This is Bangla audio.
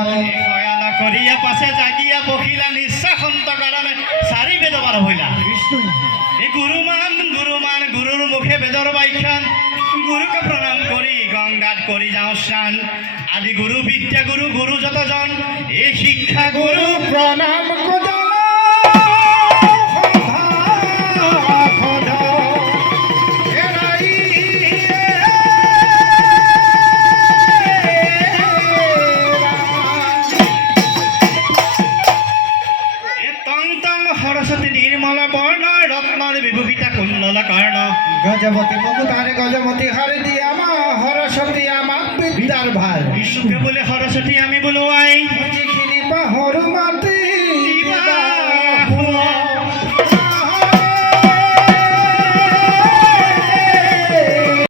গান কয়ালা করিয়া পাশে জাগিয়া বকিলা নিঃশ্বাস অন্তকারণে সারি বেদবার হইলা বিষ্ণু এই গুরুমান গুরুর মুখে বেদর বাইখান গুরুকে প্রণাম করি গঙ্গাত করি যাও স্নান আদি গুরু বিদ্যা গুরু গুরু যতজন এই শিক্ষা গুরু প্রণাম কদা সরস্বতী নির্মল বর্ণ রত্নর বিভূষিতা কুণ্ডল কর্ণ গজপতি মুকুতারে গজপতি হরে দিয়া মা হরস্বতী আমার বিদ্যার ভার বিষ্ণুকে বলে সরস্বতী আমি বলো আই যিখিনি পাহৰো